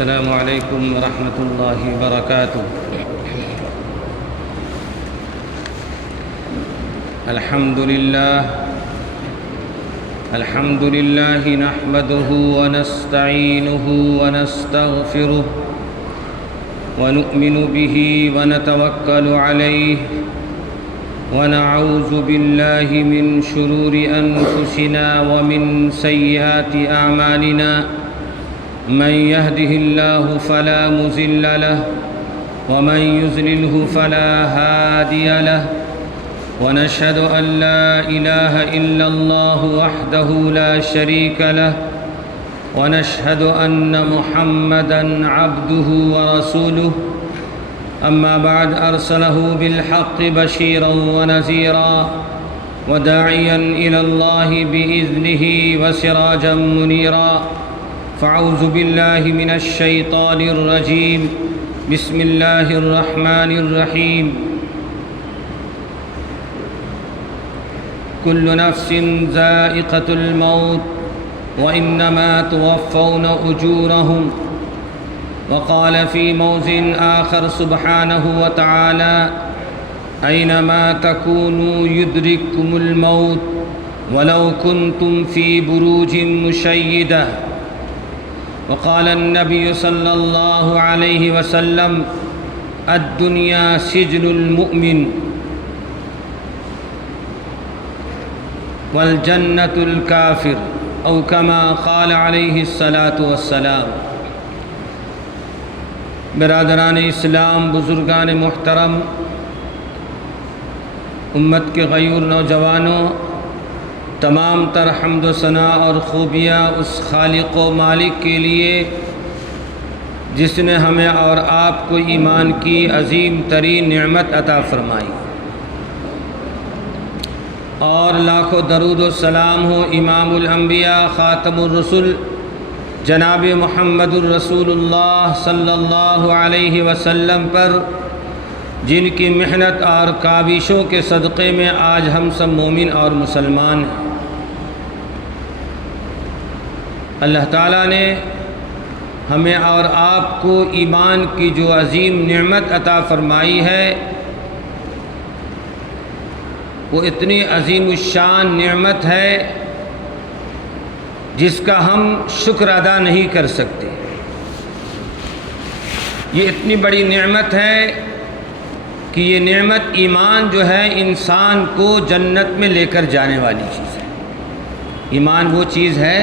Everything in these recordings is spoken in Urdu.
السلام علیکم ورحمۃ اللہ وبرکاتہ۔ الحمد للہ نحمده ونستعینه ونستغفره ونؤمن به ونتوکل علیہ ونعوذ باللہ من شرور انفسنا ومن سیئات اعمالنا، من يهده الله فلا مضل له ومن يضلله فلا هادي له، ونشهد أن لا إله إلا الله وحده لا شريك له، ونشهد أن محمدًا عبده ورسوله، أما بعد أرسله بالحق بشيرا ونذيرا وداعيا إلى الله بإذنه وسراجا منيرا، فأعوذ بالله من الشيطان الرجيم، بسم الله الرحمن الرحيم، كل نفس ذائقة الموت وإنما توفون أجورهم، وقال في موضع آخر سبحانه وتعالى أينما تكونوا يدرككم الموت ولو كنتم في بروج مشيدة، وقال النبي صلى الله عليه وسلم الدنيا سجن المؤمن والجنة الكافر، أو كما قال عليه الصلاة والسلام۔ برادران اسلام، بزرگان محترم، امت کے غیور نوجوانوں، تمام تر حمد و ثنا اور خوبیاں اس خالق و مالک کے لیے جس نے ہمیں اور آپ کو ایمان کی عظیم ترین نعمت عطا فرمائی، اور لاکھوں درود و سلام ہو امام الانبیاء خاتم الرسل جناب محمد الرسول اللہ صلی اللہ علیہ وسلم پر، جن کی محنت اور کاوشوں کے صدقے میں آج ہم سب مومن اور مسلمان ہیں۔ اللہ تعالیٰ نے ہمیں اور آپ کو ایمان کی جو عظیم نعمت عطا فرمائی ہے، وہ اتنی عظیم الشان نعمت ہے جس کا ہم شکر ادا نہیں کر سکتے۔ یہ اتنی بڑی نعمت ہے کہ یہ نعمت ایمان جو ہے انسان کو جنت میں لے کر جانے والی چیز ہے۔ ایمان وہ چیز ہے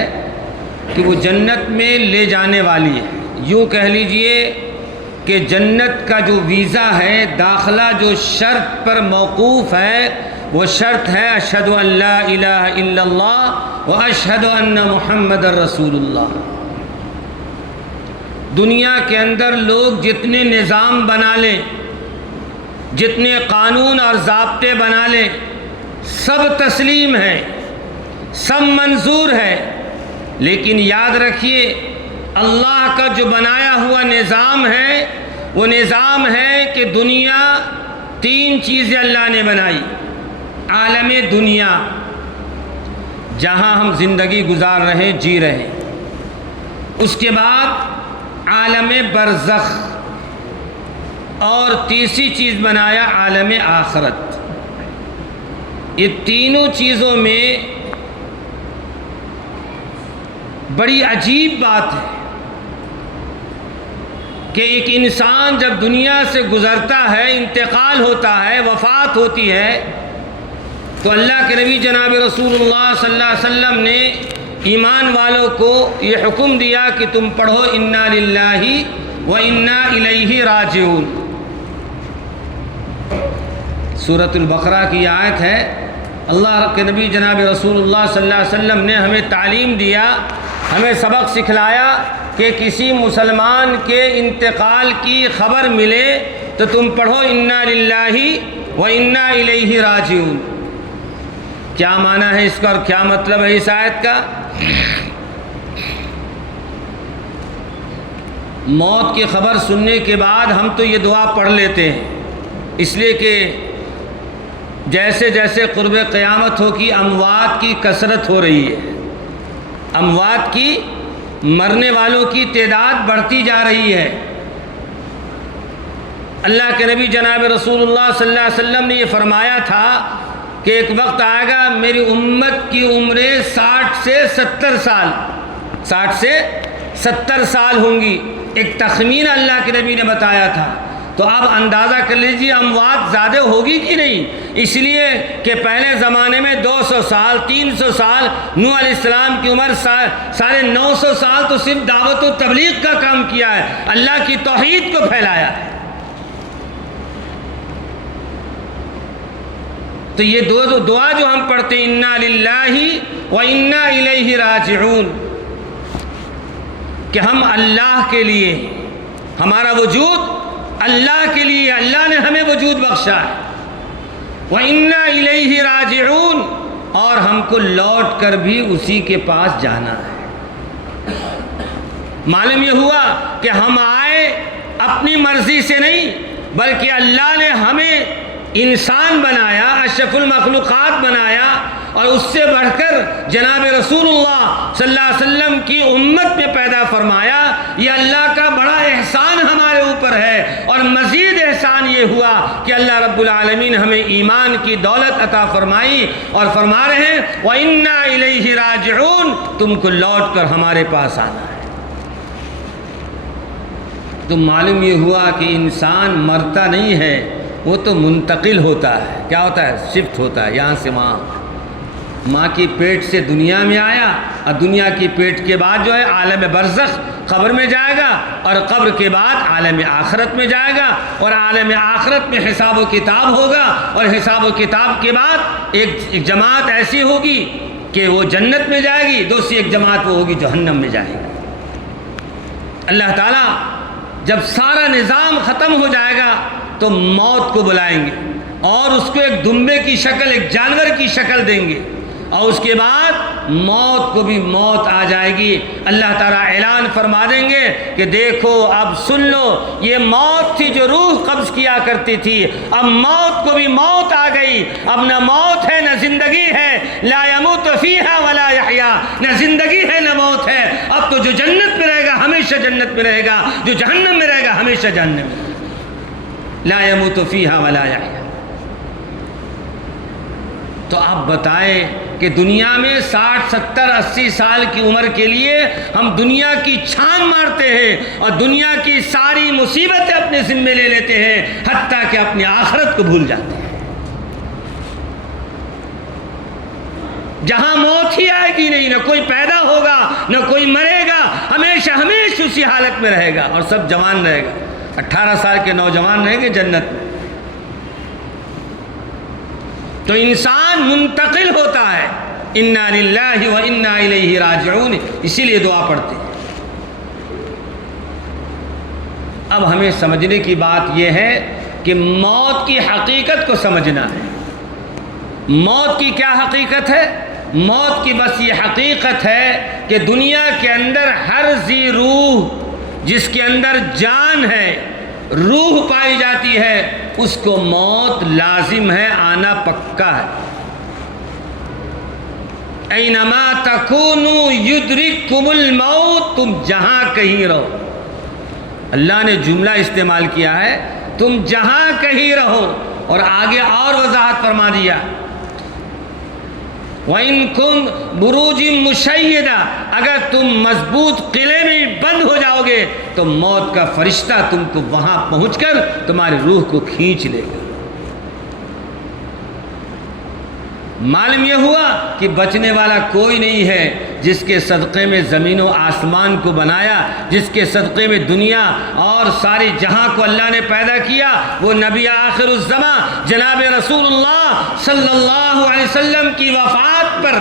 کہ وہ جنت میں لے جانے والی ہے۔ یوں کہہ لیجئے کہ جنت کا جو ویزا ہے، داخلہ جو شرط پر موقوف ہے، وہ شرط ہے اشہد ان لا الہ الا اللہ و اشہد ان محمد رسول اللہ۔ دنیا کے اندر لوگ جتنے نظام بنا لیں، جتنے قانون اور ضابطے بنا لیں، سب تسلیم ہے، سب منظور ہے، لیکن یاد رکھیے اللہ کا جو بنایا ہوا نظام ہے، وہ نظام ہے کہ دنیا تین چیزیں اللہ نے بنائی۔ عالم دنیا، جہاں ہم زندگی گزار رہے ہیں، جی رہے ہیں۔ اس کے بعد عالم برزخ، اور تیسری چیز بنایا عالم آخرت۔ یہ تینوں چیزوں میں بڑی عجیب بات ہے کہ ایک انسان جب دنیا سے گزرتا ہے، انتقال ہوتا ہے، وفات ہوتی ہے، تو اللہ کے نبی جناب رسول اللہ صلی اللہ علیہ وسلم نے ایمان والوں کو یہ حکم دیا کہ تم پڑھو انا للہ و انا الیہ راجعون۔ سورۃ البقرہ کی آیت ہے۔ اللہ کے نبی جناب رسول اللہ صلی اللہ علیہ وسلم نے ہمیں تعلیم دیا، ہمیں سبق سکھلایا کہ کسی مسلمان کے انتقال کی خبر ملے تو تم پڑھو انا للہ و انا الیہ راجعون۔ کیا معنی ہے اس کا اور کیا مطلب ہے اس آیت کا؟ موت کی خبر سننے کے بعد ہم تو یہ دعا پڑھ لیتے ہیں، اس لیے کہ جیسے جیسے قرب قیامت ہو کی اموات کی کثرت ہو رہی ہے، اموات کی مرنے والوں کی تعداد بڑھتی جا رہی ہے۔ اللہ کے نبی جناب رسول اللہ صلی اللہ علیہ وسلم نے یہ فرمایا تھا کہ ایک وقت آئے گا میری امت کی عمریں 60 سے 70 سال 60 سے 70 سال ہوں گی، ایک تخمین اللہ کے نبی نے بتایا تھا۔ تو آپ اندازہ کر لیجیے اموات زیادہ ہوگی کہ نہیں، اس لیے کہ پہلے زمانے میں 200 سال 300 سال نوح علیہ السلام کی عمر 950 سال تو صرف دعوت و تبلیغ کا کام کیا ہے، اللہ کی توحید کو پھیلایا ہے۔ تو یہ دعا جو ہم پڑھتے ہیں انا للہ و انا الیہ راجعون، کہ ہم اللہ کے لیے، ہمارا وجود اللہ کے لیے، اللہ نے ہمیں وجود بخشا ہے، وَإِنَّا إِلَيْهِ رَاجِعُونَ، اور ہم کو لوٹ کر بھی اسی کے پاس جانا ہے۔ معلوم یہ ہوا کہ ہم آئے اپنی مرضی سے نہیں، بلکہ اللہ نے ہمیں انسان بنایا، اشرف المخلوقات بنایا، اور اس سے بڑھ کر جناب رسول اللہ صلی اللہ علیہ وسلم کی امت میں پیدا فرمایا۔ یہ اللہ کا بڑا احسان ہمارے اوپر ہے، اور مزید احسان یہ ہوا کہ اللہ رب العالمین ہمیں ایمان کی دولت عطا فرمائی، اور فرما رہے ہیں وَإِنَّا إِلَيْهِ رَاجِعُونَ، تم کو لوٹ کر ہمارے پاس آنا ہے۔ تو معلوم یہ ہوا کہ انسان مرتا نہیں ہے، وہ تو منتقل ہوتا ہے۔ کیا ہوتا ہے؟ شفٹ ہوتا ہے یہاں سے وہاں۔ ماں کی پیٹ سے دنیا میں آیا، اور دنیا کی پیٹ کے بعد جو ہے عالم برزخ قبر میں جائے گا، اور قبر کے بعد عالم آخرت میں جائے گا، اور عالم آخرت میں حساب و کتاب ہوگا، اور حساب و کتاب کے بعد ایک جماعت ایسی ہوگی کہ وہ جنت میں جائے گی، دوسری ایک جماعت وہ ہوگی جہنم میں جائے گی۔ اللہ تعالیٰ جب سارا نظام ختم ہو جائے گا تو موت کو بلائیں گے، اور اس کو ایک دمبے کی شکل، ایک جانور کی شکل دیں گے، اور اس کے بعد موت کو بھی موت آ جائے گی۔ اللہ تعالیٰ اعلان فرما دیں گے کہ دیکھو اب سن لو، یہ موت تھی جو روح قبض کیا کرتی تھی، اب موت کو بھی موت آ گئی، اب نہ موت ہے نہ زندگی ہے، لا يموت فیہا ولا یحییٰ، نہ زندگی ہے نہ موت ہے۔ اب تو جو جنت میں رہے گا ہمیشہ جنت میں رہے گا، جو جہنم میں رہے گا ہمیشہ جہنم میں رہے گا۔ لا يموت فیہا ولا یحییٰ۔ تو آپ بتائیں کہ دنیا میں 60 70 80 سال کی عمر کے لیے ہم دنیا کی چھان مارتے ہیں، اور دنیا کی ساری مصیبتیں اپنے ذمے لے لیتے ہیں، حتیٰ کہ اپنی آخرت کو بھول جاتے ہیں۔ جہاں موت ہی آئے گی نہیں، نہ کوئی پیدا ہوگا نہ کوئی مرے گا، ہمیشہ ہمیشہ اسی حالت میں رہے گا، اور سب جوان رہے گا۔ 18 سال کے نوجوان رہیں گے جنت میں۔ تو انسان منتقل ہوتا ہے، انا للہ و انا الیہ راجعون، اسی لیے دعا پڑھتے ہیں۔ اب ہمیں سمجھنے کی بات یہ ہے کہ موت کی حقیقت کو سمجھنا ہے۔ موت کی کیا حقیقت ہے؟ موت کی بس یہ حقیقت ہے کہ دنیا کے اندر ہر ذی روح، جس کے اندر جان ہے، روح پائی جاتی ہے، اس کو موت لازم ہے، آنا پکا ہے۔ اینما تکونوا یدرککم الموت، تم جہاں کہیں رہو، اللہ نے جملہ استعمال کیا ہے، تم جہاں کہیں رہو، اور آگے اور وضاحت فرما دیا وَإِن كُنْتُمْ بُرُوجٍ مُشَيَّدَةٍ، اگر تم مضبوط قلعے میں بند ہو جاؤ گے تو موت کا فرشتہ تم کو وہاں پہنچ کر تمہاری روح کو کھینچ لے گا۔ معلوم یہ ہوا کہ بچنے والا کوئی نہیں ہے، جس کے صدقے میں زمین و آسمان کو بنایا، جس کے صدقے میں دنیا اور ساری جہاں کو اللہ نے پیدا کیا، وہ نبی آخر الزماں جناب رسول اللہ صلی اللہ علیہ وسلم کی وفات پر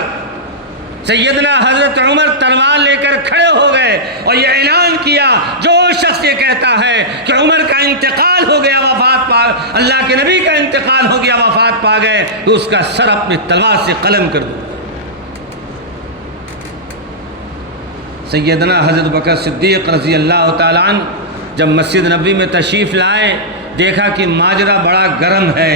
سیدنا حضرت عمر تلوار لے کر کھڑے ہو گئے، اور یہ اعلان کیا، جو شخص یہ کہتا ہے کہ عمر کا انتقال ہو گیا، وفات پا، اللہ کے نبی کا انتقال ہو گیا، وفات پا گئے، تو اس کا سر اپنی تلوار سے قلم کر دو۔ سیدنا حضرت بکر صدیق رضی اللہ تعالیٰ عنہ جب مسجد نبوی میں تشریف لائے، دیکھا کہ ماجرا بڑا گرم ہے۔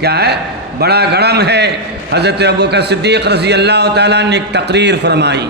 کیا ہے؟ بڑا گرم ہے۔ حضرت ابوبکر صدیق رضی اللہ تعالیٰ نے ایک تقریر فرمائی،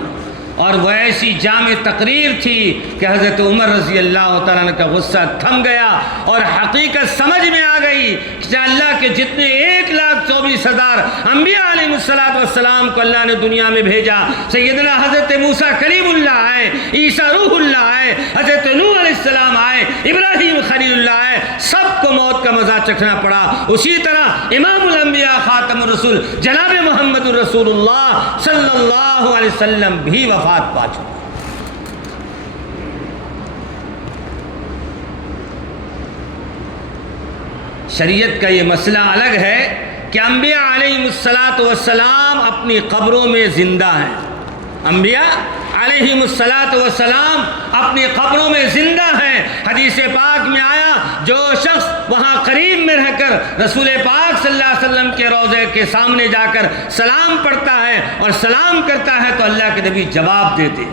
اور وہ ایسی جامع تقریر تھی کہ حضرت عمر رضی اللہ تعالیٰ عنہ کا غصہ تھم گیا اور حقیقت سمجھ میں آ گئی کہ اللہ کے جتنے 1,24,000 انبیاء علیہ السلام کو اللہ نے دنیا میں بھیجا، سیدنا حضرت موسیٰ کلیم اللہ آئے، عیسیٰ روح اللہ آئے، حضرت نوح علیہ السلام آئے، ابراہیم خلیل اللہ آئے، سب کو موت کا مزہ چکھنا پڑا۔ اسی طرح امام الانبیاء خاتم الرسول جناب محمد الرسول اللہ صلی اللہ علیہ وسلم بھی وفات پا چکے۔ شریعت کا یہ مسئلہ الگ ہے کہ انبیاء علیہ السلام اپنی قبروں میں زندہ ہیں، انبیاء علیہ السلام اپنی قبروں میں زندہ ہیں۔ حدیث پاک میں آیا جو شخص وہاں قریب میں رہ کر رسول پاک صلی اللہ علیہ وسلم کے روضے کے سامنے جا کر سلام پڑھتا ہے اور سلام کرتا ہے تو اللہ کے نبی جواب دیتے،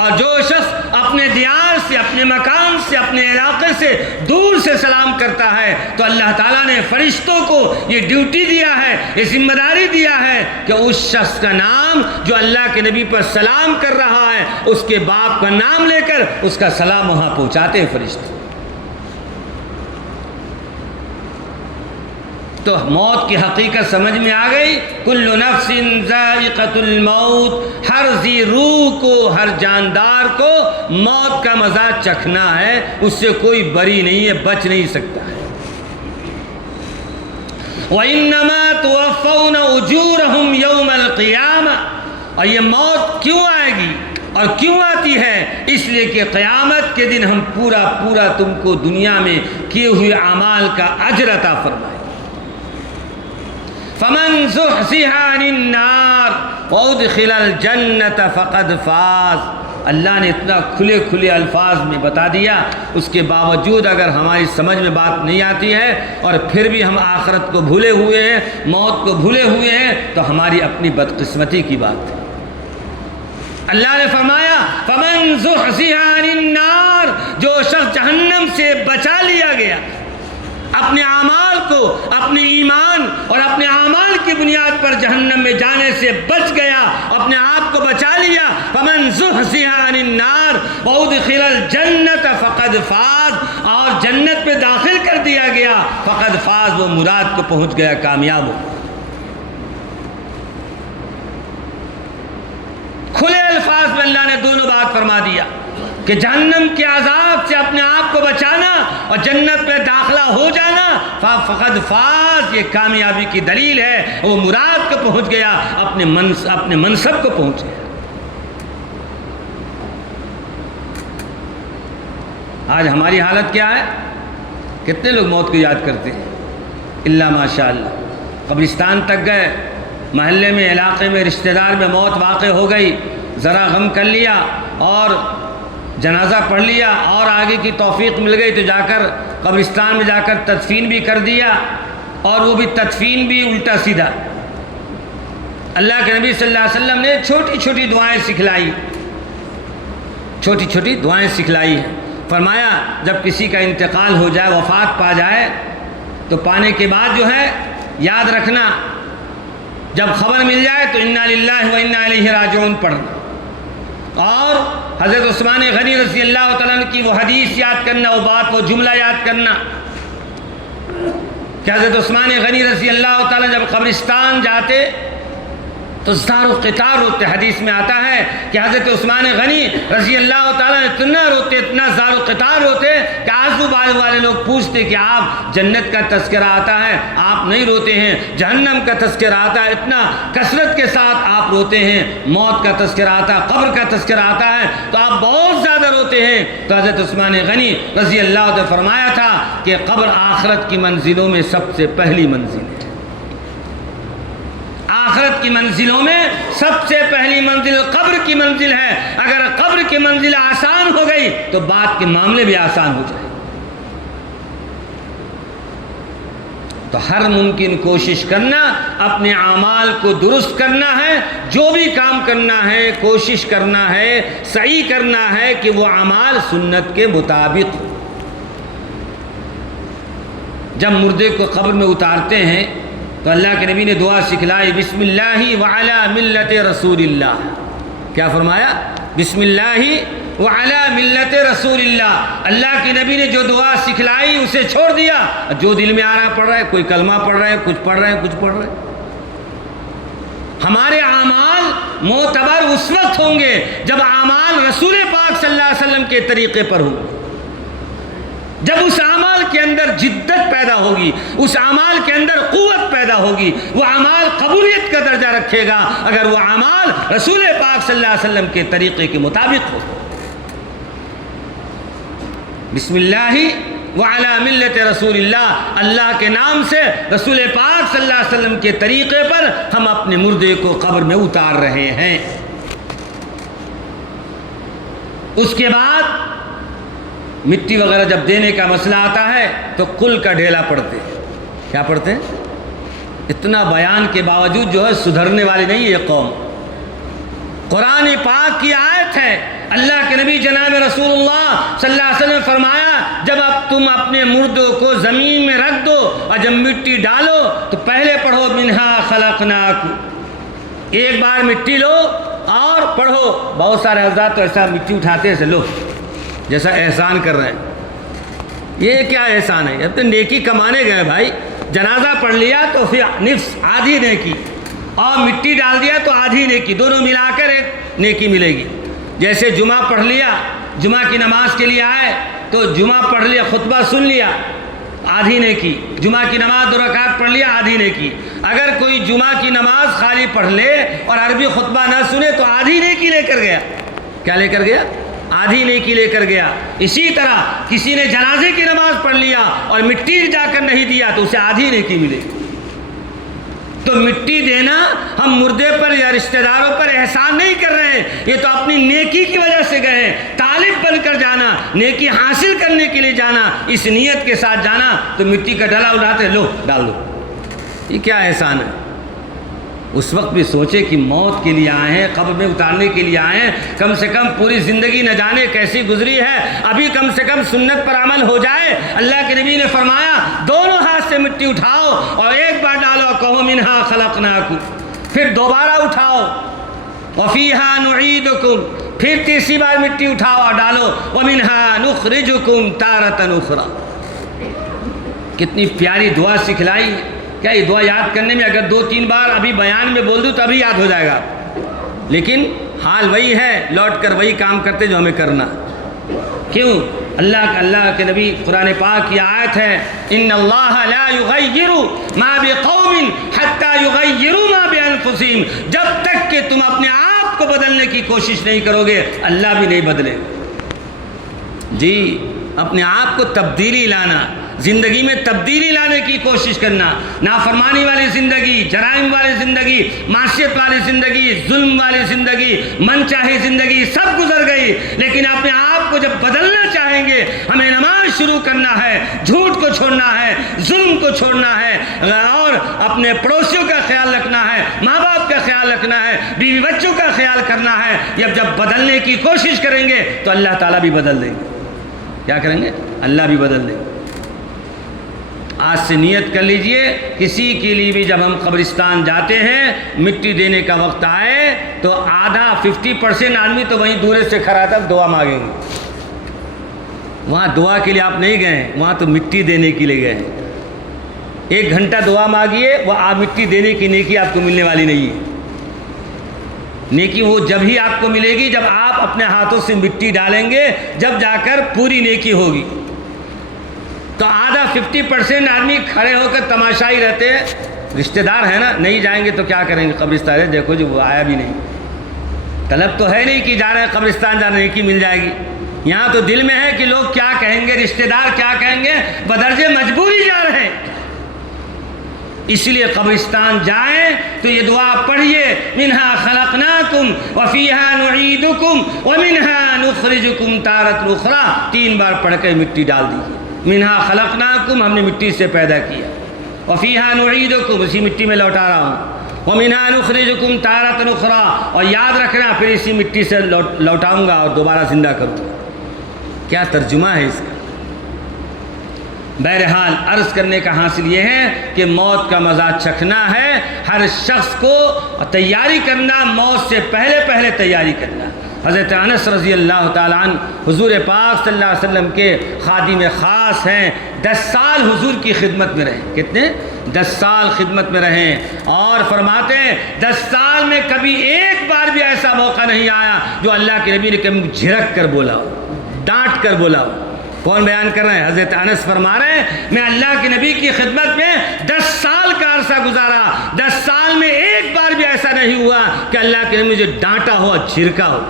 اور جو شخص اپنے دیار سے، اپنے مکان سے، اپنے علاقے سے دور سے سلام کرتا ہے تو اللہ تعالیٰ نے فرشتوں کو یہ ڈیوٹی دیا ہے، یہ ذمہ داری دیا ہے کہ اس شخص کا نام جو اللہ کے نبی پر سلام کر رہا ہے اس کے باپ کا نام لے کر اس کا سلام وہاں پہنچاتے ہیں فرشتے۔ تو موت کی حقیقت سمجھ میں آ گئی۔ کل نفس ذائقۃ الموت، ہر ذی روح کو، ہر جاندار کو موت کا مزہ چکھنا ہے، اس سے کوئی بری نہیں ہے، بچ نہیں سکتا ہے۔ وَإِنَّمَا تُوَفَّوْنَ أُجُورَهُمْ يَوْمَ الْقِيَامَةِ، اور یہ موت کیوں آئے گی اور کیوں آتی ہے؟ اس لیے کہ قیامت کے دن ہم پورا تم کو دنیا میں کیے ہوئے اعمال کا اجر عطا فرمائیں۔ فمن زحزح عن النار وادخل الجنة فقد فاز۔ اللہ نے اتنا کھلے الفاظ میں بتا دیا، اس کے باوجود اگر ہماری سمجھ میں بات نہیں آتی ہے اور پھر بھی ہم آخرت کو بھولے ہوئے ہیں، موت کو بھولے ہوئے ہیں، تو ہماری اپنی بدقسمتی کی بات ہے۔ اللہ نے فرمایا فمن زحزح عن النار، جو شخص جہنم سے بچا لیا گیا، اپنے اعمال کو، اپنے ایمان اور اپنے اعمال کی بنیاد پر جہنم میں جانے سے بچ گیا، اپنے آپ کو بچا لیا، فمن زحزح عن النار وادخل الجنة فقد فاز، اور جنت میں داخل کر دیا گیا، فقد فاز، وہ مراد کو پہنچ گیا، کامیاب ہو۔ کھلے الفاظ میں اللہ نے دونوں بات فرما دیا کہ جہنم کے عذاب سے اپنے آپ کو بچانا اور جنت میں داخلہ ہو جانا، فقد فاز، یہ کامیابی کی دلیل ہے، وہ مراد کو پہنچ گیا، اپنے منصب کو پہنچ گیا۔ آج ہماری حالت کیا ہے؟ کتنے لوگ موت کو یاد کرتے ہیں؟ اللہ ماشاء اللہ، قبرستان تک گئے، محلے میں، علاقے میں، رشتہ دار میں موت واقع ہو گئی، ذرا غم کر لیا اور جنازہ پڑھ لیا، اور آگے کی توفیق مل گئی تو جا کر قبرستان میں جا کر تدفین بھی کر دیا، اور وہ بھی تدفین بھی الٹا سیدھا۔ اللہ کے نبی صلی اللہ علیہ وسلم نے چھوٹی چھوٹی دعائیں سکھلائی، چھوٹی چھوٹی دعائیں سکھلائی ہیں۔ فرمایا جب کسی کا انتقال ہو جائے، وفات پا جائے، تو پانے کے بعد جو ہے یاد رکھنا، جب خبر مل جائے تو انا للہ و انا الیہ راجعون پڑھنا، اور حضرت عثمان غنی رضی اللہ تعالیٰ عنہ کی وہ حدیث یاد کرنا، وہ بات، وہ جملہ یاد کرنا کہ حضرت عثمان غنی رضی اللہ تعالیٰ جب قبرستان جاتے تو زار و قطار روتے۔ حدیث میں آتا ہے کہ حضرت عثمان غنی رضی اللہ تعالیٰ اتنا روتے، اتنا زار و قطار روتے کہ آزو بازو والے لوگ پوچھتے کہ آپ جنت کا تذکرہ آتا ہے، آپ نہیں روتے ہیں، جہنم کا تذکرہ آتا ہے، اتنا کثرت کے ساتھ آپ روتے ہیں، موت کا تذکرہ آتا ہے، قبر کا تذکرہ آتا ہے تو آپ بہت زیادہ روتے ہیں۔ تو حضرت عثمان غنی رضی اللہ تعالیٰ نے فرمایا تھا کہ قبر آخرت کی منزلوں میں سب سے پہلی منزل ہے، آخرت کی منزلوں میں سب سے پہلی منزل قبر کی منزل ہے۔ اگر قبر کی منزل آسان ہو گئی تو بعد کے معاملے بھی آسان ہو جائے۔ تو ہر ممکن کوشش کرنا، اپنے اعمال کو درست کرنا ہے، جو بھی کام کرنا ہے کوشش کرنا ہے، صحیح کرنا ہے کہ وہ اعمال سنت کے مطابق۔ جب مردے کو قبر میں اتارتے ہیں تو اللہ کے نبی نے دعا سکھلائی، بسم اللہ وعلی ملت رسول اللہ، کیا فرمایا؟ بسم اللہ وعلی ملت رسول اللہ. اللہ کے نبی نے جو دعا سکھلائی اسے چھوڑ دیا. جو دل میں آ رہا پڑھ رہا ہے, کوئی کلمہ پڑھ رہا ہے, کچھ پڑھ رہے ہیں, کچھ پڑھ رہے ہیں. ہمارے اعمال معتبر اس وقت ہوں گے جب اعمال رسول پاک صلی اللہ علیہ وسلم کے طریقے پر ہوں. جب اس اعمال کے اندر جدت پیدا ہوگی, اس اعمال کے اندر قوت پیدا ہوگی, وہ اعمال قبولیت کا درجہ رکھے گا اگر وہ اعمال رسول پاک صلی اللہ علیہ وسلم کے طریقے کے مطابق ہو. بسم اللہ وعلی ملت رسول اللہ, اللہ کے نام سے رسول پاک صلی اللہ علیہ وسلم کے طریقے پر ہم اپنے مردے کو قبر میں اتار رہے ہیں. اس کے بعد مٹی وغیرہ جب دینے کا مسئلہ آتا ہے تو کل کا ڈھیلا پڑھتے ہیں. کیا پڑھتے ہیں؟ اتنا بیان کے باوجود جو ہے سدھرنے والی نہیں یہ قوم. قرآن پاک کی آیت ہے, اللہ کے نبی جناب رسول اللہ صلی اللہ علیہ وسلم نے فرمایا جب اب تم اپنے مردوں کو زمین میں رکھ دو اور جب مٹی ڈالو تو پہلے پڑھو منہا خلقناکم. ایک بار مٹی لو اور پڑھو. بہت سارے حضرات تو ایسا مٹی اٹھاتے ہیں, لو جیسا احسان کر رہے ہیں. یہ کیا احسان ہے؟ اب تو نیکی کمانے گئے بھائی. جنازہ پڑھ لیا تو پھر نصف آدھی نیکی, اور مٹی ڈال دیا تو آدھی نیکی, دونوں ملا کر ایک نیکی ملے گی. جیسے جمعہ پڑھ لیا, جمعہ کی نماز کے لیے آئے تو جمعہ پڑھ لیا, خطبہ سن لیا, آدھی نیکی. جمعہ کی نماز 2 رکعت پڑھ لیا, آدھی نیکی. اگر کوئی جمعہ کی نماز خالی پڑھ لے اور عربی خطبہ نہ سنے تو آدھی نیکی لے کر گیا. کیا لے کر گیا؟ آدھی نیکی لے کر گیا. اسی طرح کسی نے جنازے کی نماز پڑھ لیا اور مٹی جا کر نہیں دیا تو اسے آدھی نیکی ملے. تو مٹی دینا ہم مردے پر یا رشتہ داروں پر احسان نہیں کر رہے ہیں, یہ تو اپنی نیکی کی وجہ سے گئے ہیں. طالب بن کر جانا, نیکی حاصل کرنے کے لیے جانا, اس نیت کے ساتھ جانا, تو مٹی کا ڈلا اٹھاتے لو ڈال دو. یہ کیا احسان ہے؟ اس وقت بھی سوچے کہ موت کے لیے آئے ہیں, قبر میں اتارنے کے لیے آئے ہیں. کم سے کم پوری زندگی نہ جانے کیسی گزری ہے, ابھی کم سے کم سنت پر عمل ہو جائے. اللہ کے نبی نے فرمایا دونوں ہاتھ سے مٹی اٹھاؤ اور ایک بار ڈالو, کہو منہا خلقناکم, پھر دوبارہ اٹھاؤ وفیہا نعیدکم, پھر تیسری بار مٹی اٹھاؤ اور ڈالو ومنہا نخرجکم تارۃ اخری. کتنی پیاری دعا سکھلائی. کیا یہ دعا یاد کرنے میں اگر 2-3 بار ابھی بیان میں بول دوں تو ابھی یاد ہو جائے گا, لیکن حال وہی ہے, لوٹ کر وہی کام کرتے جو ہمیں کرنا. کیوں؟ اللہ کے نبی قرآن پاک کی آیت ہے, ان اللہ لا یغیر ما بقوم حتی یغیروا ما بانفسہم. جب تک کہ تم اپنے آپ کو بدلنے کی کوشش نہیں کرو گے اللہ بھی نہیں بدلے. جی, اپنے آپ کو تبدیلی لانا, زندگی میں تبدیلی لانے کی کوشش کرنا. نافرمانی والی زندگی, جرائم والی زندگی, معصیت والی زندگی, ظلم والی زندگی, من چاہی زندگی سب گزر گئی. لیکن اپنے آپ کو جب بدلنا چاہیں گے ہمیں نماز شروع کرنا ہے, جھوٹ کو چھوڑنا ہے, ظلم کو چھوڑنا ہے, اور اپنے پڑوسیوں کا خیال رکھنا ہے, ماں باپ کا خیال رکھنا ہے, بیوی بچوں کا خیال کرنا ہے. جب بدلنے کی کوشش کریں گے تو اللہ تعالیٰ بھی بدل دیں گے. کیا کریں گے؟ اللہ بھی بدل دیں گے. آج سے نیت کر لیجئے, کسی کے لیے بھی جب ہم قبرستان جاتے ہیں مٹی دینے کا وقت آئے تو آدھا 50% آدمی تو وہیں دورے سے کھڑا تھا, دعا مانگیں گے. وہاں دعا کے لیے آپ نہیں گئے ہیں, وہاں تو مٹی دینے کے لیے گئے ہیں. 1 گھنٹہ دعا مانگیے, وہ آپ مٹی دینے کی نیکی آپ کو ملنے والی نہیں ہے. نیکی وہ جب ہی آپ کو ملے گی جب آپ اپنے ہاتھوں سے مٹی ڈالیں گے, جب جا کر پوری نیکی ہوگی. تو آدھا 50% آدمی کھڑے ہو کر تماشائی رہتے ہیں. رشتہ دار ہیں نا, نہیں جائیں گے تو کیا کریں گے؟ قبرستان ہے, دیکھو جو وہ آیا بھی نہیں. طلب تو ہے نہیں کہ جا رہے ہیں قبرستان, جانے نیکی مل جائے گی. یہاں تو دل میں ہے کہ لوگ کیا کہیں گے, رشتہ دار کیا کہیں گے, بدرجے مجبوری جا رہے ہیں. اس لیے قبرستان جائیں تو یہ دعا پڑھیے, منہا خلقناکم وفیہا نعیدکم ومنہا نخرجکم تارۃ اخری. 3 بار پڑھ کے مٹی ڈال دیجیے. منہا خلقناکم, ہم نے مٹی سے پیدا کیا, وفیہا نعیدکم, اسی مٹی میں لوٹا رہا ہوں, ومنہا نخرجکم تارۃ اخری, اور یاد رکھنا پھر اسی مٹی سے لوٹاؤں گا اور دوبارہ زندہ کروں گا. کیا ترجمہ ہے اس کا. بہرحال عرض کرنے کا حاصل یہ ہے کہ موت کا مزہ چکھنا ہے، ہر شخص کو تیاری کرنا، موت سے پہلے پہلے تیاری کرنا۔ حضرت انس رضی اللہ تعالیٰ عنہ حضور پاک صلی اللہ علیہ وسلم کے خادم خاص ہیں، 10 سال حضور کی خدمت میں رہے۔ کتنے؟ 10 سال خدمت میں رہے، اور فرماتے ہیں 10 سال میں کبھی ایک بار بھی ایسا موقع نہیں آیا جو اللہ کے نبی نے کبھی جھڑک کر بولا ہو، ڈانٹ کر بولا ہو۔ کون بیان کر رہے ہیں؟ حضرت انس فرما رہے ہیں میں اللہ کے نبی کی خدمت میں 10 سال کا عرصہ گزارا، 10 سال میں ایک بار بھی ایسا نہیں ہوا کہ اللہ کے نبی مجھے ڈانٹا ہو، جھڑکا ہو۔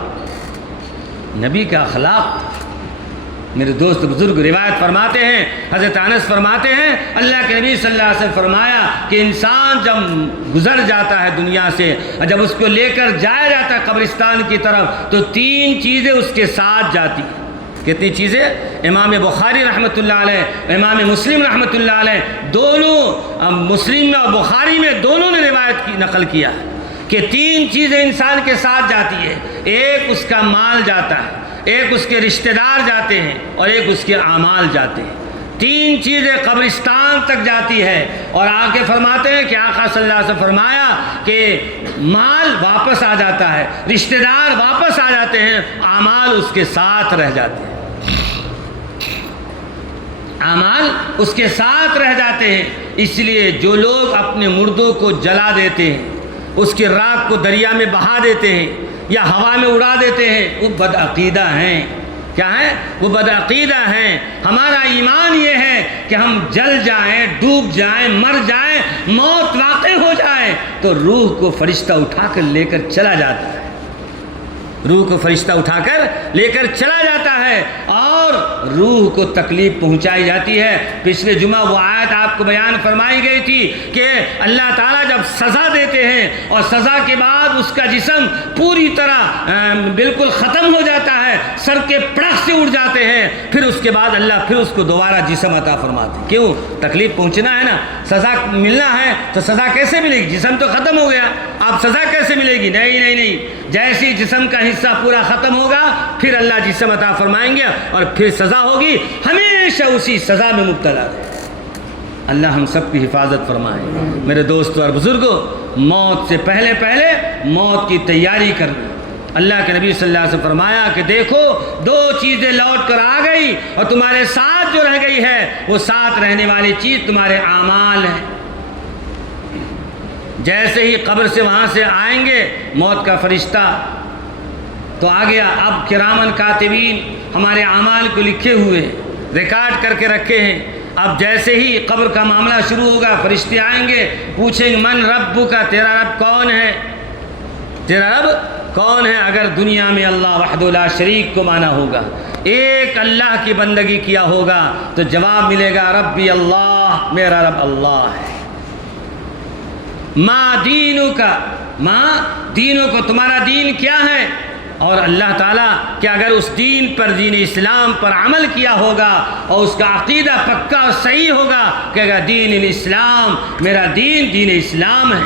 نبی کا اخلاق، میرے دوست بزرگ روایت فرماتے ہیں، حضرت انس فرماتے ہیں اللہ کے نبی صلی اللہ علیہ وسلم فرمایا کہ انسان جب گزر جاتا ہے دنیا سے، اور جب اس کو لے کر جایا جاتا ہے قبرستان کی طرف، تو 3 چیزیں اس کے ساتھ جاتی ہیں۔ کتنی چیزیں؟ امام بخاری رحمۃ اللہ علیہ، امام مسلم رحمۃ اللہ علیہ، دونوں مسلم میں اور بخاری میں دونوں نے روایت کی نقل کیا کہ 3 چیزیں انسان کے ساتھ جاتی ہے۔ ایک اس کا مال جاتا ہے، ایک اس کے رشتہ دار جاتے ہیں، اور ایک اس کے اعمال جاتے ہیں۔ 3 چیزیں قبرستان تک جاتی ہے، اور آ کے فرماتے ہیں کہ آقا صلی اللہ علیہ وسلم فرمایا کہ مال واپس آ جاتا ہے، رشتہ دار واپس آ جاتے ہیں، اعمال اس کے ساتھ رہ جاتے ہیں۔ اعمال اس کے ساتھ رہ جاتے ہیں۔ اس لیے جو لوگ اپنے مردوں کو جلا دیتے ہیں، اس کی راکھ کو دریا میں بہا دیتے ہیں یا ہوا میں اڑا دیتے ہیں، وہ بدعقیدہ ہیں۔ کیا ہے؟ وہ بدعقیدہ ہیں۔ ہمارا ایمان یہ ہے کہ ہم جل جائیں، ڈوب جائیں، مر جائیں، موت واقع ہو جائے تو روح کو فرشتہ اٹھا کر لے کر چلا جاتا ہے، روح کو فرشتہ اٹھا کر لے کر چلا جاتا ہے، اور روح کو تکلیف پہنچائی جاتی ہے۔ پچھلے جمعہ وہ آیت آپ کو بیان فرمائی گئی تھی کہ اللہ تعالیٰ جب سزا دیتے ہیں اور سزا کے بعد اس کا جسم پوری طرح بالکل ختم ہو جاتا ہے، سر کے پڑخ سے اڑ جاتے ہیں، پھر اس کے بعد اللہ پھر اس کو دوبارہ جسم عطا فرماتے ہیں۔ کیوں؟ تکلیف پہنچنا ہے نا، سزا ملنا ہے تو سزا کیسے ملے گی؟ جسم تو ختم ہو گیا، اب سزا کیسے ملے گی؟ نہیں، جیسی جسم کا حصہ پورا ختم ہوگا پھر اللہ جسم عطا فرمائیں گے، اور پھر سزا ہوگی، ہمیشہ اسی سزا میں مبتلا رہے۔ اللہ ہم سب کی حفاظت فرمائے۔ میرے دوستو اور بزرگوں، موت سے پہلے پہلے موت کی تیاری کرنا۔ اللہ کے نبی صلی اللہ علیہ وسلم فرمایا کہ دیکھو 2 چیزیں لوٹ کر آ گئی، اور تمہارے ساتھ جو رہ گئی ہے وہ ساتھ رہنے والی چیز تمہارے اعمال ہیں۔ جیسے ہی قبر سے وہاں سے آئیں گے موت کا فرشتہ تو آ گیا، اب کرامن کاتبین ہمارے اعمال کو لکھے ہوئے ریکارڈ کر کے رکھے ہیں۔ اب جیسے ہی قبر کا معاملہ شروع ہوگا، فرشتے آئیں گے، پوچھیں گے من ربک، تیرا رب کون ہے؟ تیرا رب کون ہے؟ اگر دنیا میں اللہ وحدہ لا شریک کو مانا ہوگا، ایک اللہ کی بندگی کیا ہوگا، تو جواب ملے گا ربی اللہ، میرا رب اللہ ہے۔ ما دینک، ما دینک، تمہارا دین کیا ہے؟ اور اللہ تعالیٰ کہ اگر اس دین پر، دین اسلام پر عمل کیا ہوگا اور اس کا عقیدہ پکا اور صحیح ہوگا کہ اگر دین الاسلام، میرا دین دین اسلام ہے۔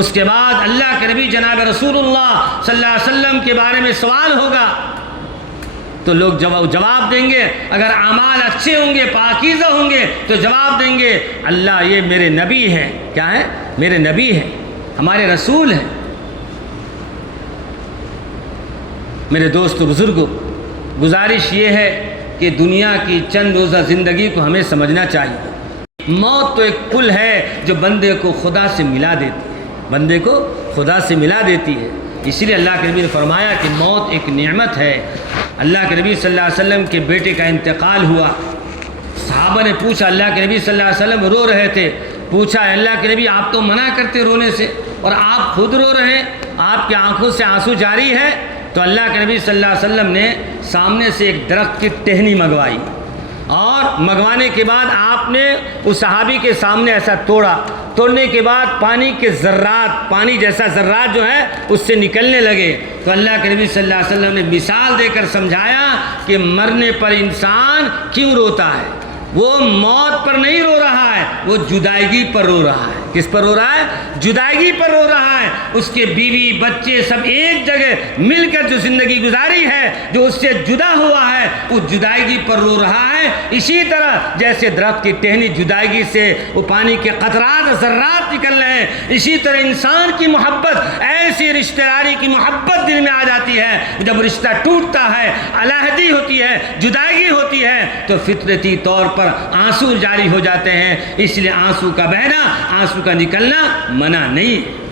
اس کے بعد اللہ کے نبی جناب رسول اللہ صلی اللہ علیہ وسلم کے بارے میں سوال ہوگا تو لوگ جواب دیں گے، اگر اعمال اچھے ہوں گے، پاکیزہ ہوں گے تو جواب دیں گے اللہ یہ میرے نبی ہیں۔ کیا ہے؟ میرے نبی ہیں، ہمارے رسول ہیں۔ میرے دوست و بزرگوں، گزارش یہ ہے کہ دنیا کی چند روزہ زندگی کو ہمیں سمجھنا چاہیے۔ موت تو ایک پل ہے جو بندے کو خدا سے ملا دیتی ہے، بندے کو خدا سے ملا دیتی ہے۔ اسی لیے اللہ کے نبی نے فرمایا کہ موت ایک نعمت ہے۔ اللہ کے نبی صلی اللہ علیہ وسلم کے بیٹے کا انتقال ہوا، صحابہ نے پوچھا، اللہ کے نبی صلی اللہ علیہ وسلم رو رہے تھے، پوچھا اللہ کے نبی آپ تو منع کرتے رونے سے اور آپ خود رو رہے ہیں، آپ کی آنکھوں سے آنسو جاری ہے؟ تو اللہ کے نبی صلی اللہ علیہ وسلم نے سامنے سے ایک درخت کی ٹہنی منگوائی، اور منگوانے کے بعد آپ نے اس صحابی کے سامنے ایسا توڑنے کے بعد پانی کے ذرات، پانی جیسا ذرات جو ہے اس سے نکلنے لگے۔ تو اللہ کے نبی صلی اللہ علیہ وسلم نے مثال دے کر سمجھایا کہ مرنے پر انسان کیوں روتا ہے، وہ موت پر نہیں رو رہا ہے، وہ جدائیگی پر رو رہا ہے۔ کس پر رو رہا ہے؟ جدائیگی پر رو رہا ہے. اس کے بیوی بچے سب ایک جگہ مل کر جو زندگی گزاری ہے، جو اس سے جدا ہوا ہے، اس جدائیگی پر رو رہا ہے. اسی طرح جیسے درخت کی ٹہنی جدائیگی سے وہ پانی کے قطرات ذرات نکل رہے ہیں، اسی طرح انسان کی محبت، ایسی رشتہ داری کی محبت دل میں آ جاتی ہے. جب رشتہ ٹوٹتا ہے، علیحدگی ہوتی ہے، جدائیگی ہوتی ہے، تو فطرتی طور پر آنسو جاری ہو جاتے ہیں. اس لیے آنسو کا بہنا، آنسو کا نکلنا منع نہیں،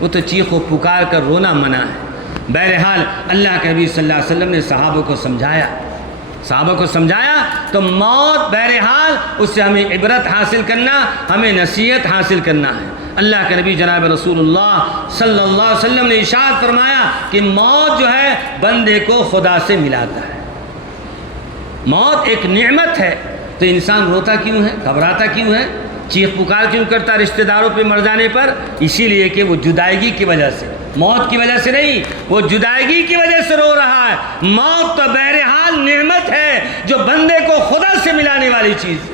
وہ تو چیخ و پکار کر رونا منع ہے. بہرحال اللہ کے نبی صلی اللہ علیہ وسلم نے صحابہ کو سمجھایا تو موت بہرحال اس سے ہمیں عبرت حاصل کرنا، ہمیں نصیحت حاصل کرنا ہے. اللہ کے نبی جناب رسول اللہ صلی اللہ علیہ وسلم نے ارشاد فرمایا کہ موت جو ہے بندے کو خدا سے ملاتا ہے. موت ایک نعمت ہے، تو انسان روتا کیوں ہے، گھبراتا کیوں ہے، چیخ پکار کیوں کرتا رشتہ داروں پہ مر جانے پر؟ اسی لیے کہ وہ جدائیگی کی وجہ سے، موت کی وجہ سے نہیں، وہ جدائیگی کی وجہ سے رو رہا ہے. موت تو بہرحال نعمت ہے جو بندے کو خدا سے ملانے والی چیز.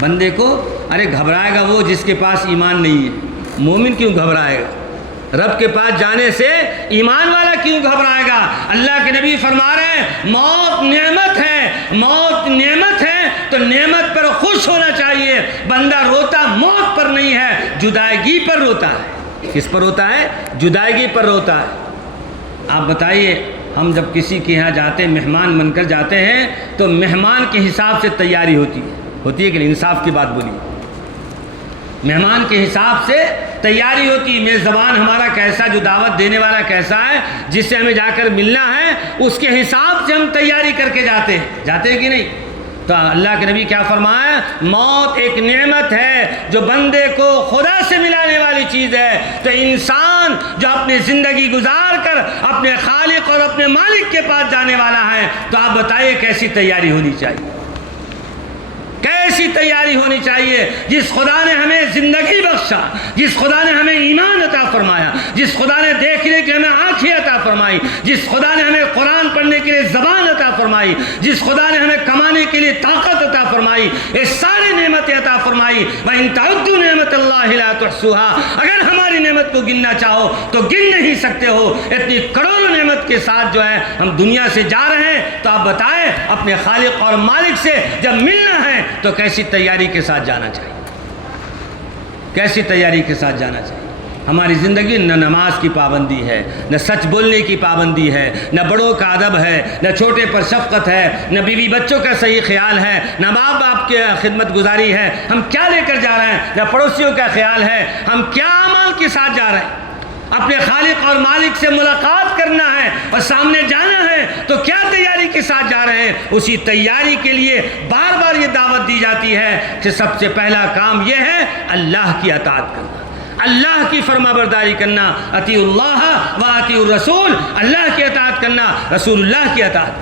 بندے کو ارے گھبرائے گا وہ جس کے پاس ایمان نہیں ہے. مومن کیوں گھبرائے گا؟ رب کے پاس جانے سے ایمان والا کیوں گھبرائے گا؟ اللہ کے نبی فرما رہے ہیں موت نعمت ہے، موت نعمت ہے تو نعمت پر خوش ہونا چاہیے. بندہ روتا موت پر نہیں ہے، جدائیگی پر روتا ہے. کس پر روتا ہے؟ جدائیگی پر روتا ہے. آپ بتائیے، ہم جب کسی کے یہاں جاتے ہیں، مہمان بن کر جاتے ہیں، تو مہمان کے حساب سے تیاری ہوتی ہے کہ انصاف کی بات بولی. مہمان کے حساب سے تیاری ہوتی ہے. میزبان ہمارا کیسا، جو دعوت دینے والا کیسا ہے، جس سے ہمیں جا کر ملنا ہے، اس کے حساب سے ہم تیاری کر کے جاتے ہیں کہ نہیں؟ تو اللہ کے نبی کیا فرمایا؟ موت ایک نعمت ہے جو بندے کو خدا سے ملانے والی چیز ہے. تو انسان جو اپنی زندگی گزار کر اپنے خالق اور اپنے مالک کے پاس جانے والا ہے، تو آپ بتائیے کیسی تیاری ہونی چاہیے، کیسی تیاری ہونی چاہیے. جس خدا نے ہمیں زندگی بخشا، جس خدا نے ہمیں ایمان عطا فرمایا، جس خدا نے دیکھنے کے ہمیں آنکھیں عطا فرمائی، جس خدا نے ہمیں قرآن پڑھنے کے لیے زبان عطا فرمائی، جس خدا نے ہمیں کمانے کے لیے طاقت عطا فرمائی، یہ ساری نعمتیں عطا فرمائی. وَإِن تَعُدُّوا نِعْمَةَ اللَّهِ لَا تُحْصُوهَا، اگر ہماری نعمت کو گننا چاہو تو گن نہیں سکتے ہو. اتنی کروڑوں نعمت کے ساتھ جو ہے ہم دنیا سے جا رہے ہیں، تو آپ بتائیں اپنے خالق اور مالک سے جب ملنا ہے تو کیسی تیاری کے ساتھ جانا چاہیے، کیسی تیاری کے ساتھ جانا چاہیے. ہماری زندگی نہ نماز کی پابندی ہے، نہ سچ بولنے کی پابندی ہے، نہ بڑوں کا ادب ہے، نہ چھوٹے پر شفقت ہے، نہ بیوی بچوں کا صحیح خیال ہے، نہ ماں باپ کی خدمت گزاری ہے. ہم کیا لے کر جا رہے ہیں؟ نہ پڑوسیوں کا خیال ہے. ہم کیا اعمال کے ساتھ جا رہے ہیں؟ اپنے خالق اور مالک سے ملاقات کرنا ہے اور سامنے جانا ہے، تو کیا تیاری کے ساتھ جا رہے ہیں؟ اسی تیاری کے لیے بار بار یہ دعوت دی جاتی ہے کہ سب سے پہلا کام یہ ہے اللہ کی اطاعت کرنا، اللہ کی فرما برداری کرنا. اطیعوا اللہ و اطیعوا الرسول، اللہ کی اطاعت کرنا، رسول اللہ کی اطاعت.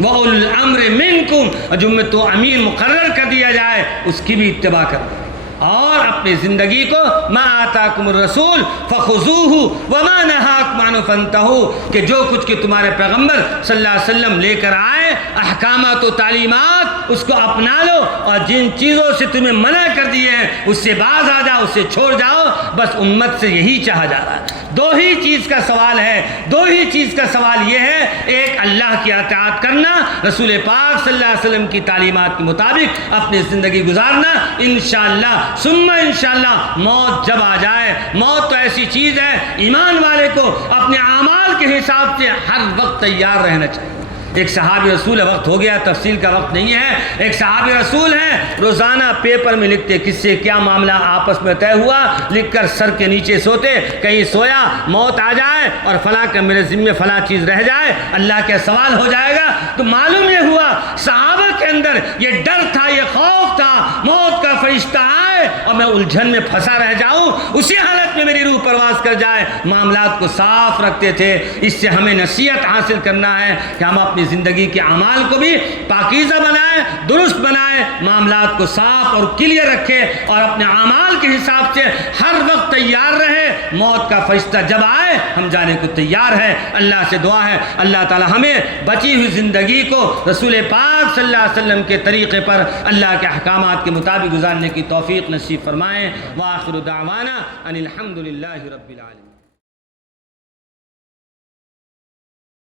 وَأُولِي الْأَمْرِ مِنْكُمْ، جو میں تو امیر مقرر کر دیا جائے اس کی بھی اتباع کرنا، اور اپنی زندگی کو ما آتاکم الرسول فخذوہ وما نہاکم عنہ فانتہوا، کہ جو کچھ کہ تمہارے پیغمبر صلی اللہ علیہ وسلم لے کر آئے احکامات و تعلیمات، اس کو اپنا لو، اور جن چیزوں سے تمہیں منع کر دیے ہیں اس سے باز آ جاؤ، اس سے چھوڑ جاؤ. بس امت سے یہی چاہا جا رہا ہے. دو ہی چیز کا سوال ہے، دو ہی چیز کا سوال یہ ہے، ایک اللہ کی اطاعت کرنا، رسول پاک صلی اللہ علیہ وسلم کی تعلیمات کے مطابق اپنی زندگی گزارنا. انشاءاللہ ثم انشاءاللہ موت جب آ جائے، موت تو ایسی چیز ہے ایمان والے کو اپنے اعمال کے حساب سے ہر وقت تیار رہنا چاہیے. ایک صحابی رسول ہے، وقت ہو گیا، تفصیل کا وقت نہیں ہے. ایک صحابی رسول ہیں، روزانہ پیپر میں لکھتے کس سے کیا معاملہ آپس میں طے ہوا، لکھ کر سر کے نیچے سوتے. کہیں سویا موت آ جائے اور فلاں کا میرے ذمے فلاں چیز رہ جائے، اللہ کا سوال ہو جائے گا. تو معلوم یہ ہوا صحابہ کے اندر یہ ڈر تھا، یہ خوف تھا، موت کا فرشتہ آئے اور میں الجھن میں پھنسا رہ جاؤں، اسی حالت میں میری روح پرواز کر جائے. معاملات کو صاف رکھتے تھے. اس سے ہمیں نصیحت حاصل کرنا ہے کہ ہم اپنی زندگی کے اعمال کو بھی پاکیزہ بنائیں، درست بنائیں، معاملات کو صاف اور کلیئر رکھیں، اور اپنے اعمال کے حساب سے ہر وقت تیار رہے. موت کا فرشتہ جب آئے ہم جانے کو تیار ہے. اللہ سے دعا ہے اللہ تعالی ہمیں بچی ہوئی زندگی کو رسول پاک صلی اللہ علیہ وسلم کے طریقے پر اللہ کے احکامات کے مطابق گزارنے کی توفیق نصیب فرمائیں۔ وآخر دعوانا ان الحمد للہ رب العالمین۔